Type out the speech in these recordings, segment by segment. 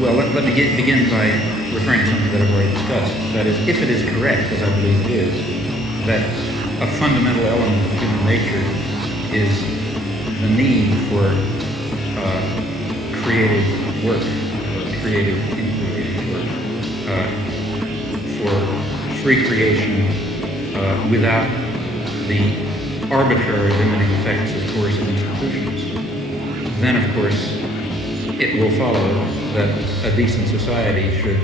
Well, let me begin by referring to something that I've already discussed. That is, if it is correct, as I believe it is, that a fundamental element of human nature is the need for creative work, or creative inquiry, for free creation without the arbitrary limiting effects of coercive institutions, then of course it will follow that a decent society should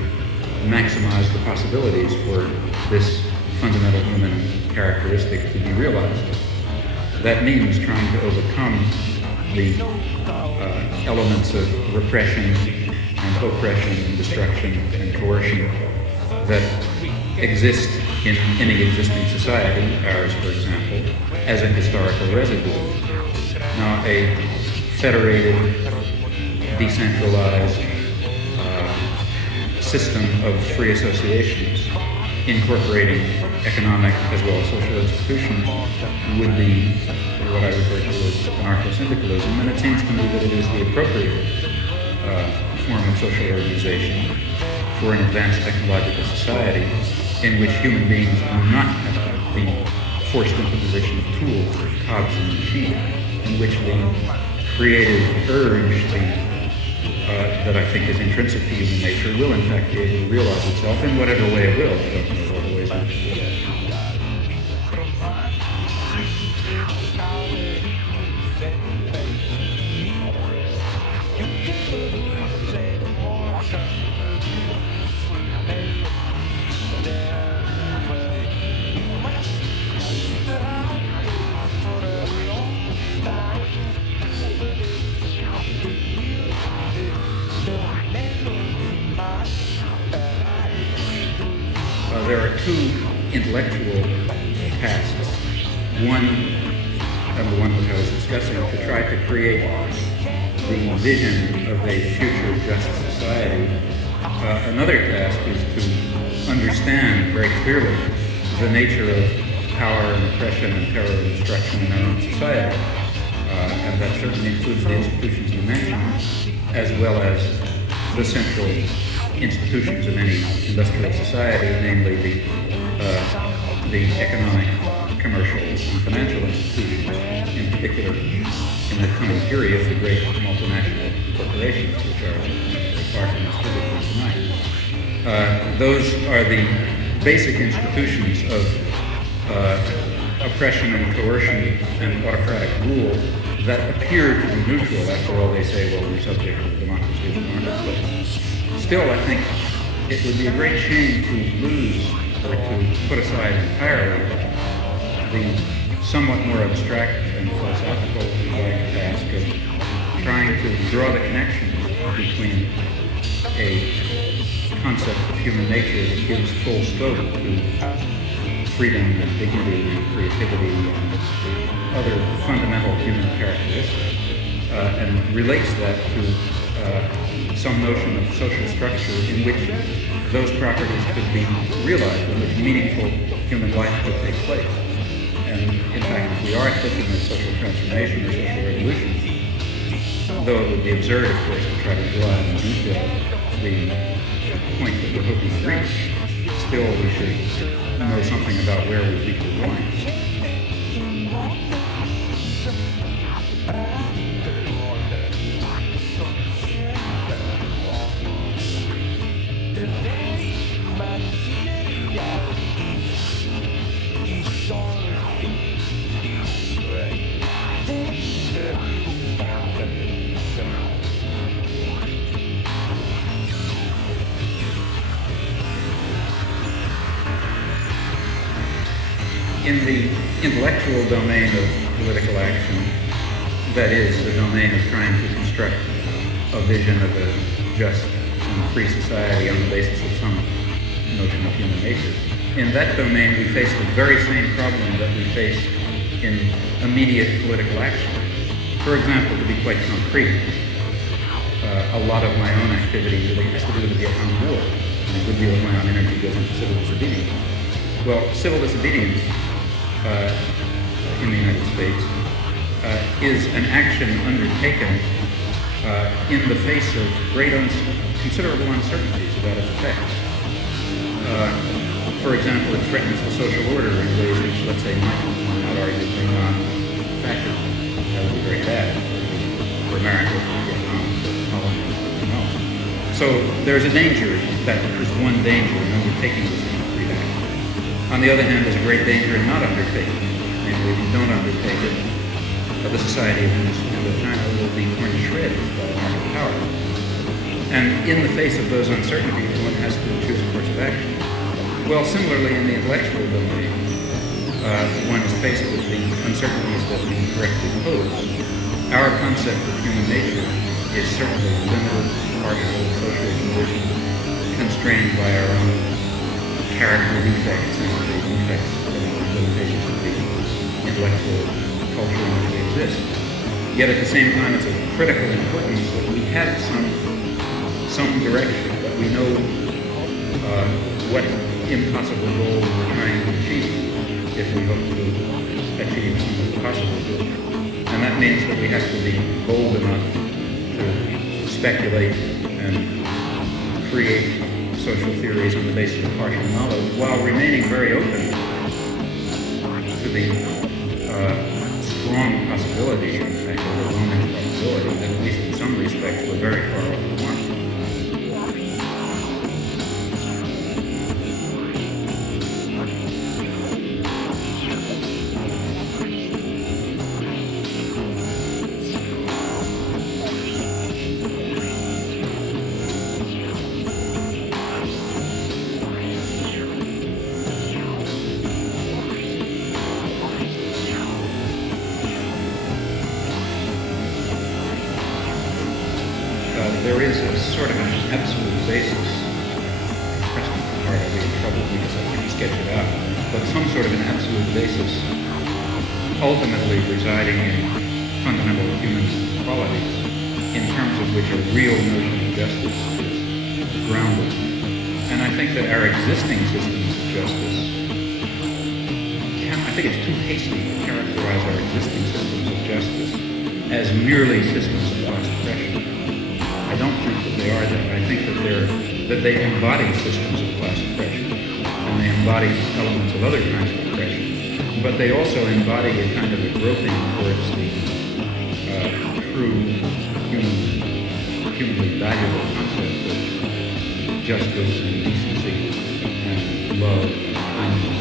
maximize the possibilities for this fundamental human characteristic to be realized. That means trying to overcome the elements of repression and oppression and destruction and coercion that exist in any existing society, ours for example, as a historical residue. Now, a federated, decentralized system of free associations incorporating economic as well as social institutions would be what I refer to as anarcho-syndicalism, and it seems to me that it is the appropriate form of social organization for an advanced technological society in which human beings do not have to be forced into the position of tools, of cogs in the machine, in which the creative urge that I think is intrinsic to human nature will in fact be able to realize itself in whatever way it will. I don't know all the ways in which it will. There are two intellectual tasks. One, and the one which I was discussing, to try to create the vision of a future just society. Another task is to understand very clearly the nature of power and oppression and terror and destruction in our own society. And that certainly includes the institutions you mentioned, as well as the central institutions of any industrial society, namely the economic, commercial, and financial institutions, in particular in the coming period, the great multinational corporations, which are far from us physically tonight. Those are the basic institutions of oppression and coercion and autocratic rule that appear to be neutral. After all, they say, well, we're subject to the democracy of the marketplace. Still, I think it would be a great shame to lose or to put aside entirely the somewhat more abstract and philosophical task of trying to draw the connection between a concept of human nature that gives full scope to freedom and dignity and creativity and other fundamental human characteristics and relates that to some notion of social structure in which those properties could be realized, in which meaningful human life could take place. And in fact, if we are thinking of social transformation or social revolution, though it would be absurd, of course, to try to draw in detail the point that we're hoping to reach, still we should know something about where we think we're going. In the intellectual domain of political action, that is, the domain of trying to construct a vision of a just and free society on the basis of some notion of human nature, in that domain we face the very same problem that we face in immediate political action. For example, to be quite concrete, a lot of my own activity really has to do with the Vietnam War, and a good deal of my own energy goes into civil disobedience. Well, civil disobedience in the United States is an action undertaken in the face of considerable uncertainties about its effects. For example, it threatens the social order in ways which, let's say, might not arguably non-factor. That would be very bad for America, for Vietnam, for colonies, everything else. So there's a danger, that is one danger in undertaking this concrete action. On the other hand, there's a great danger in not undertaking it. Namely, if you don't undertake it, the society of Indochina will be torn to shreds by American power. And in the face of those uncertainties, one has to choose a course of action. Well, similarly, in the intellectual domain, one is faced with the uncertainties that we directly pose. Our concept of human nature is certainly limited, partial, socially conditioned, constrained by our own character defects and the defects and limitations of the intellectual culture in which we exist. Yet at the same time, it's of critical importance that we have some direction, that we know what impossible goal we're trying to achieve if we hope to achieve some possible goal. And that means that we have to be bold enough to speculate and create social theories on the basis of partial knowledge while remaining very open to the strong possibility, in fact, overwhelming probability, that at least in some respects we're very far off the mark. There is a sort of an absolute basis. Preston Hart, I'll be in trouble because I can't sketch it out, but some sort of an absolute basis ultimately residing in fundamental human qualities in terms of which a real notion of justice is grounded. And I think that our existing systems of justice I think it's too hasty to characterize our existing systems of justice as merely systems of class oppression. I don't think that they are that. I think that they embody systems of class oppression, and they embody elements of other kinds of oppression. But they also embody a kind of a groping towards the true humanly valuable concept of justice and decency and love and